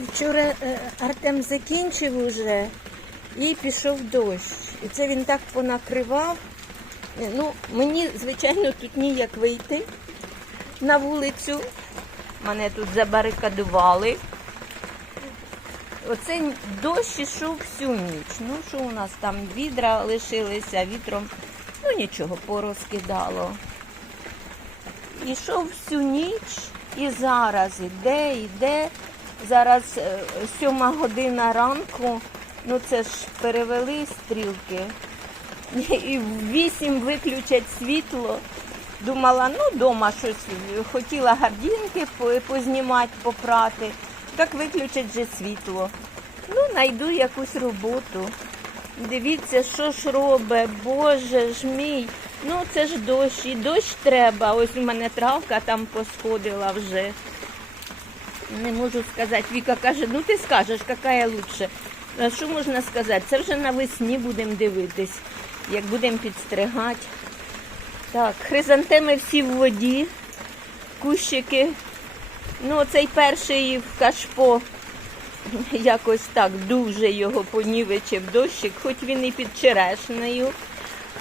Вчора е, Артем закінчив уже і пішов дощ. І це він так понакривав. Е, Ну, мені, звичайно, тут ніяк вийти на вулицю. Мене тут забарикадували. Оце дощ ішов всю ніч. Ну, що у нас там відра лишилися, вітром, ну нічого, порозкидало. Ішов всю ніч і зараз іде, іде. Зараз е, сьома година ранку, ну це ж перевели стрілки. І в вісім виключать світло. Думала, ну дома щось хотіла гардінки познімати, попрати. Так виключать же світло. Ну, знайду якусь роботу. Дивіться, що ж робить, Боже ж мій. Ну це ж дощ, і дощ треба. Ось у мене травка там посходила вже. Не можу сказати. Віка каже, ну ти скажеш, яка лучше. А що можна сказати? Це вже навесні будемо дивитись, як будемо підстригати. Так, хризантеми всі в воді, кущики. Ну, цей перший в кашпо якось так дуже його понівечив дощик, хоч він і під черешнею.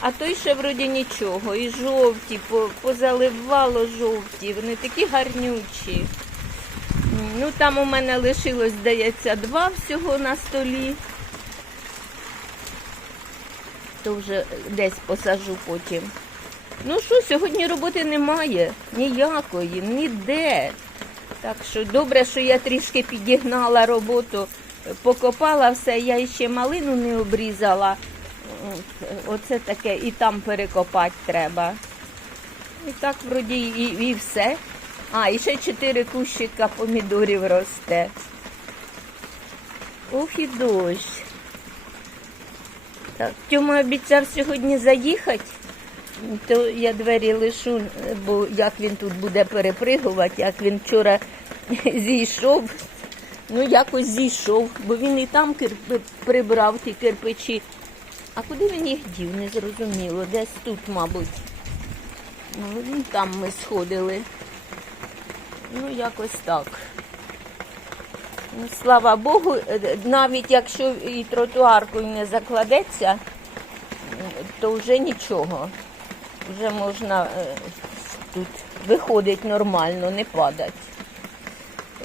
А той ще вроді нічого. І жовті, позаливало жовті, вони такі гарнючі. Ну, там у мене лишилось, здається, два всього на столі. То вже десь посажу потім. Ну що, сьогодні роботи немає. Ніякої, ніде. Так що добре, що я трішки підігнала роботу, покопала все, я ще малину не обрізала. Оце таке і там перекопати треба. І так вроді і, і все. А, і ще чотири кущика помідорів росте. Ох і дощ. Так, Тьома обіцяв сьогодні заїхати, то я двері лишу, бо як він тут буде перепригувати, як він вчора зійшов. Ну, якось зійшов, бо він і там прибрав ті кирпичі. А куди він їх дів, не зрозуміло. Десь тут, мабуть. Ну, він там ми сходили. Ну, якось так. Ну, слава Богу, е, навіть якщо і тротуаркою не закладеться, то вже нічого. Вже можна е, тут виходить нормально, не падать.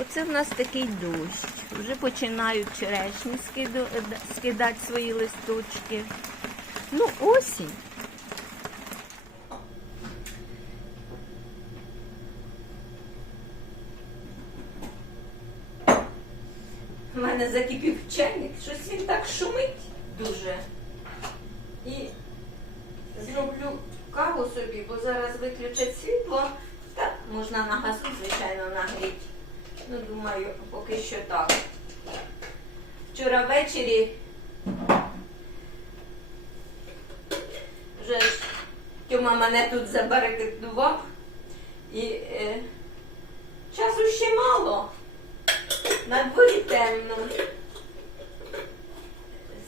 Оце в нас такий дощ. Вже починають черешні е, скидати свої листочки. Ну, осінь. У мене закипів чайник, щось він так шумить дуже. І зроблю каву собі, бо зараз виключать світло. Та можна на газу, звичайно, нагріти. Ну, думаю, поки що так. Вчора ввечері вже ж Тьома мене тут забарикадував. І е, часу ще мало. На дворі темно.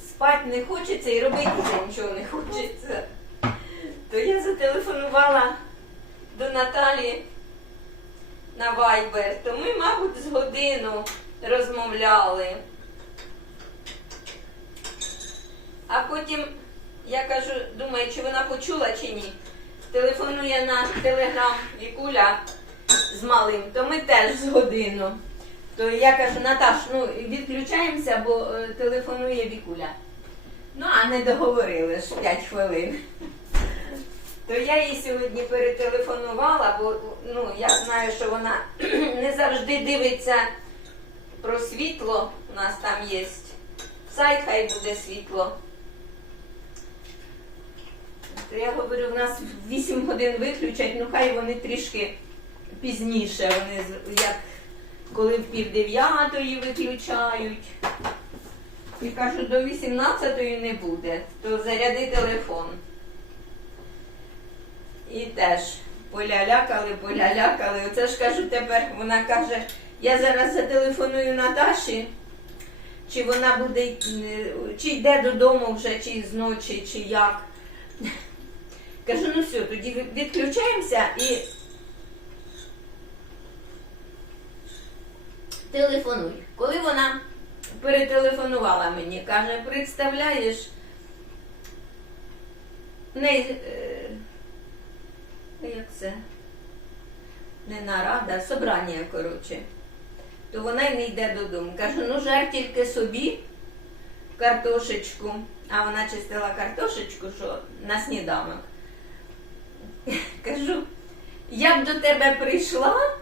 Спать не хочеться і робити нічого не хочеться. То я зателефонувала до Наталі на Viber, то ми, мабуть, з годину розмовляли. А потім я кажу, думаю, чи вона почула чи ні. Телефонує на телеграм Вікуля з малим, то ми теж з годину. То я кажу, Наташ, ну відключаємося, бо е, телефонує Вікуля. Ну, а не договорили ж 5 хвилин. То я їй сьогодні перетелефонувала, бо ну, я знаю, що вона не завжди дивиться про світло. У нас там є сайт, хай буде світло. То я говорю, у нас 8 годин виключать, ну хай вони трішки пізніше, вони як коли в пів дев'ятої виключають. І кажу, до 18-ї не буде, то заряди телефон. І теж полялякали, полялякали. Оце ж кажу тепер, вона каже, я зараз зателефоную Наташі, чи вона буде, чи йде додому вже, чи з ночі, чи як. Кажу, ну все, тоді відключаємося і телефонуй. Коли вона перетелефонувала мені, каже, представляєш, не, е, як це? Не нарада, собрання, коротше. То вона й не йде додому. Кажу, ну жар тільки собі картошечку, а вона чистила картошечку, що на сніданок. Кажу, я б до тебе прийшла,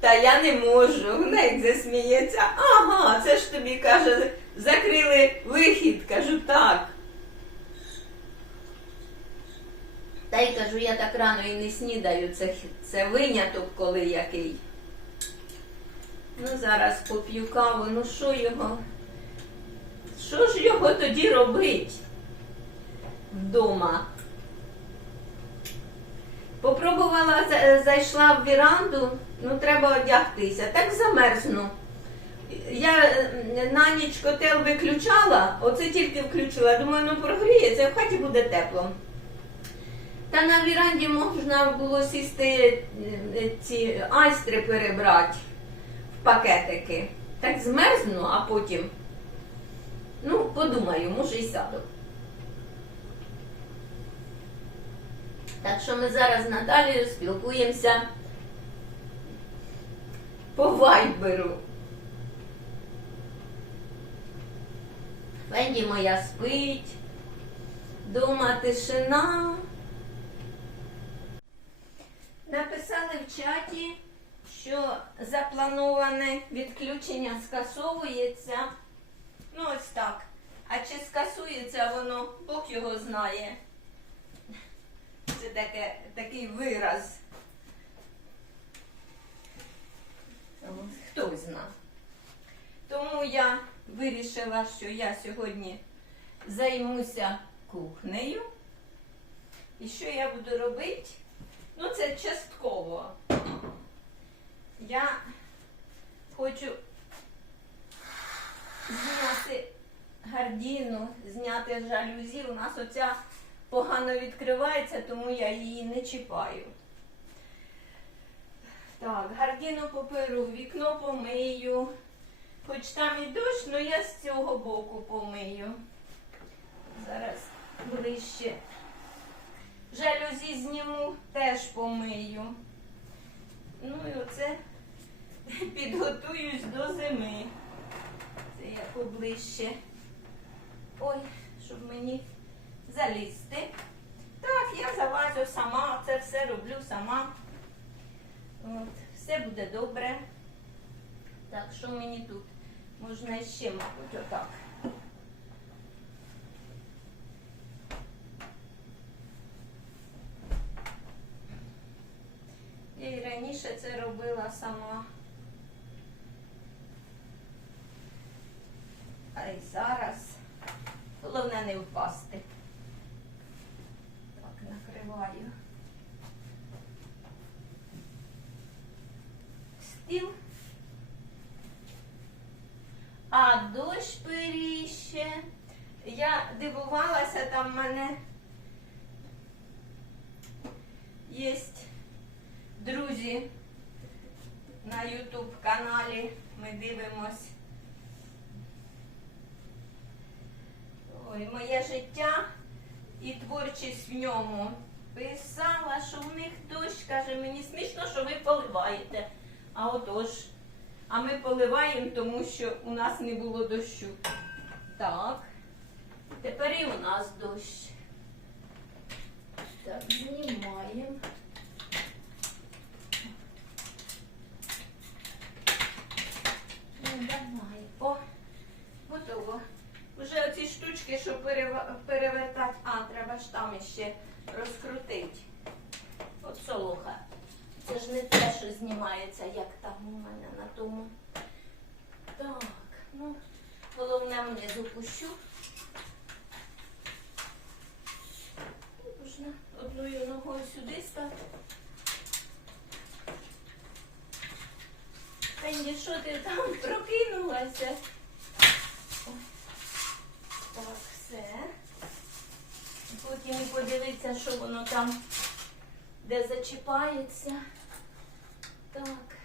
та я не можу. Вона засміється. Ага, це ж тобі каже, закрили вихід. Кажу, так. Та й кажу, я так рано і не снідаю, це, це виняток коли який. Ну, зараз поп'ю каву, ну що його? Що ж його тоді робить вдома? Попробувала, зайшла в віранду, ну треба одягтися, так замерзну. Я на ніч котел виключала, оце тільки включила. Думаю, ну прогріється, в хаті буде тепло. Та на віранді можна було сісти ці айстри перебрати в пакетики. Так змерзну, а потім, ну, подумаю, може й сяду. Так що ми зараз з Наталією спілкуємося по вайберу. Фенді моя спить, дома тишина. Написали в чаті, що заплановане відключення скасовується. Ну, ось так. А чи скасується воно, Бог його знає. Це таке, такий вираз. Тому Хто зна. Тому я вирішила, що я сьогодні займуся кухнею. І що я буду робити? Ну, це частково. Я хочу зняти гардіну, зняти жалюзі. У нас оця погано відкривається, тому я її не чіпаю. Так, гардіну поперу, вікно помию. Хоч там і дощ, але я з цього боку помию. Зараз ближче. Жалюзі зніму, теж помию. Ну і оце підготуюсь до зими. Це я поближче. Ой, щоб мені залізти. Так, я залазю сама, це все роблю сама. От, все буде добре. Так, що мені тут? Можна ще, мабуть, отак. Я і раніше це робила сама. А й зараз. Головне не впасти. Так, накриваю. А дощ періще. Я дивувалася, там в мене є друзі на YouTube каналі. Ми дивимось. Ой, моє життя і творчість в ньому. Писала, що в них дощ, каже, мені смішно, що ви поливаєте. А отож, а ми поливаємо, тому що у нас не було дощу. Так. Тепер і у нас дощ. Так, знімаємо. Ну, давай. О, готово. Вже оці штучки, що перевертати, а, треба ж там іще розкрутити. От солоха. Це ж не те, що знімається, як у мене на тому. Так, ну, головне внизу пущу. Можна одною ногою сюди стати. Пенді, що ти там прокинулася? Так, все. Потім подивитися, що воно там, де зачіпається. Так.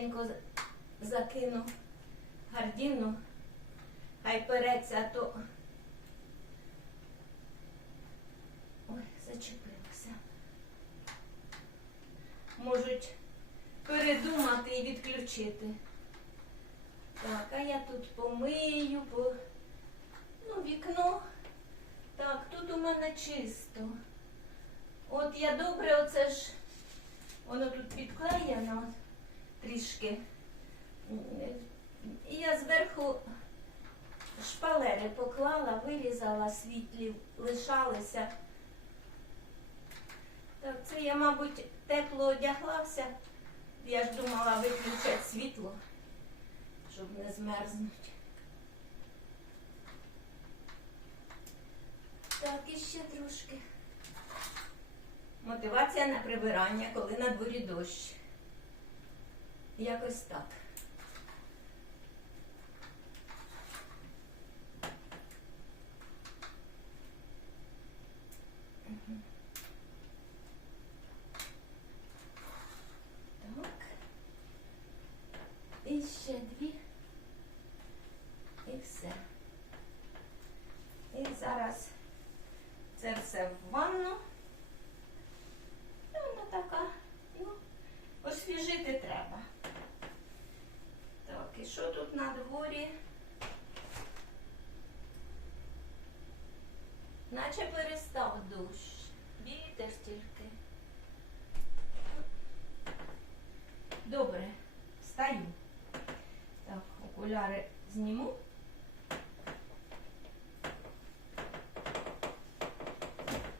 Швиденько закину гардіну, хай переться, а то. Ой, зачепилася. Можуть передумати і відключити. Так, а я тут помию, по... ну, вікно. Так, тут у мене чисто. От я добре, оце ж воно тут підклеєно трішки. І я зверху шпалери поклала, вирізала світлі, лишалися. Так, це я, мабуть, тепло одяглася. Я ж думала виключати світло, щоб не змерзнути. Так, і ще трошки. Мотивація на прибирання, коли на дворі дощ. Якось так. Мгм. Так. І ще дві. І все. І зараз це все в ванну. Ну, вона така, ну, освіжити треба. Так, і що тут на дворі? Наче перестав дощ. Вітер тільки. Добре, встаю. Так, окуляри зніму.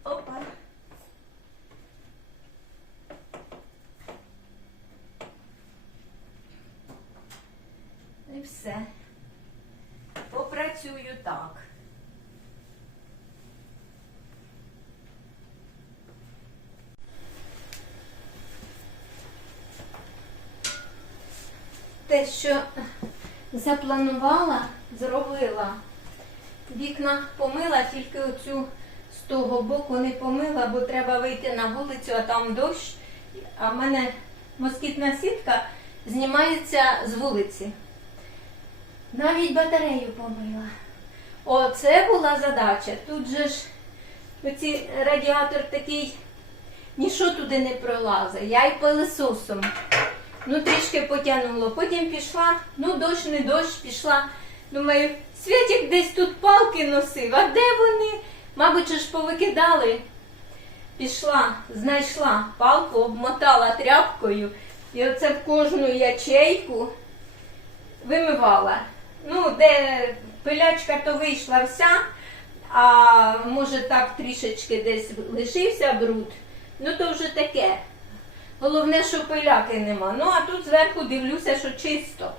Опа. І все. Попрацюю так. Те, що запланувала, зробила. Вікна помила, тільки оцю з того боку не помила, бо треба вийти на вулицю, а там дощ. А в мене москітна сітка знімається з вулиці. Навіть батарею помила. Оце була задача. Тут же ж оці радіатор такий, нічого туди не пролазить. Я й пилисосом. Ну, трішки потягнуло. Потім пішла, ну дощ не дощ, пішла. Думаю, Святік десь тут палки носив, а де вони? Мабуть, ж повикидали. Пішла, знайшла палку, обмотала тряпкою і оце в кожну ячейку вимивала. Ну, де пилячка то вийшла вся, а може так трішечки десь лишився бруд. Ну то вже таке. Головне, що пиляки нема. Ну, а тут зверху дивлюся, що чисто.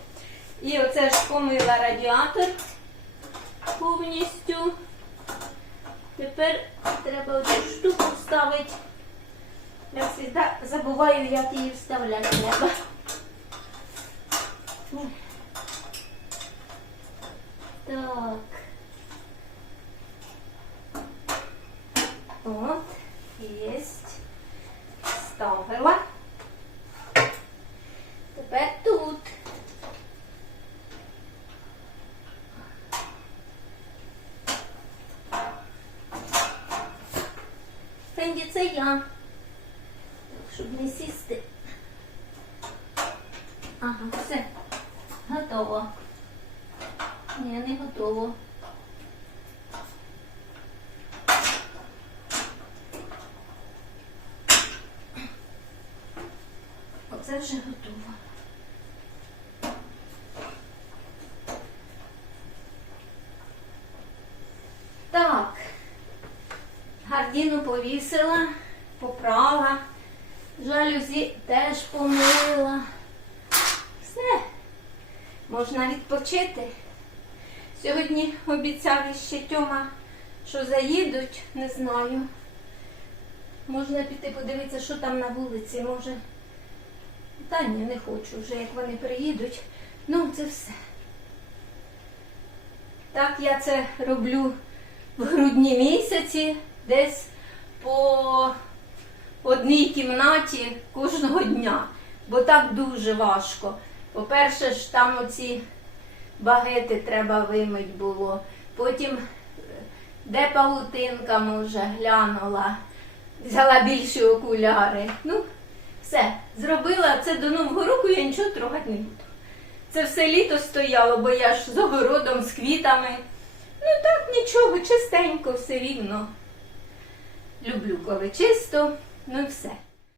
І оце ж помила радіатор повністю. Тепер треба оцю штуку вставити. Я завжди забуваю, як її вставляти треба. Так. От, єсть. Ставила. Тепер тут. Фенді, це я. Так, Щоб не сісти. Ага, все. Готово. Ні, не готово. Оце вже готово. Так. Гардіну повісила, поправила. Жалюзі теж помила. Все. Можна відпочити. Сьогодні обіцяв ще Тьома, що заїдуть, не знаю. Можна піти подивитися, що там на вулиці, може. Та ні, не хочу вже, як вони приїдуть. Ну, це все. Так я це роблю в грудні місяці, десь по одній кімнаті кожного дня, бо так дуже важко. По-перше ж там оці багети треба вимить було. Потім, е, де павутинка, може, глянула, взяла більші окуляри. Ну, все, зробила це до Нового року, я нічого трогати не буду. Це все літо стояло, бо я ж з огородом, з квітами. Ну так, нічого, чистенько, все рівно. Люблю, коли чисто, ну і все.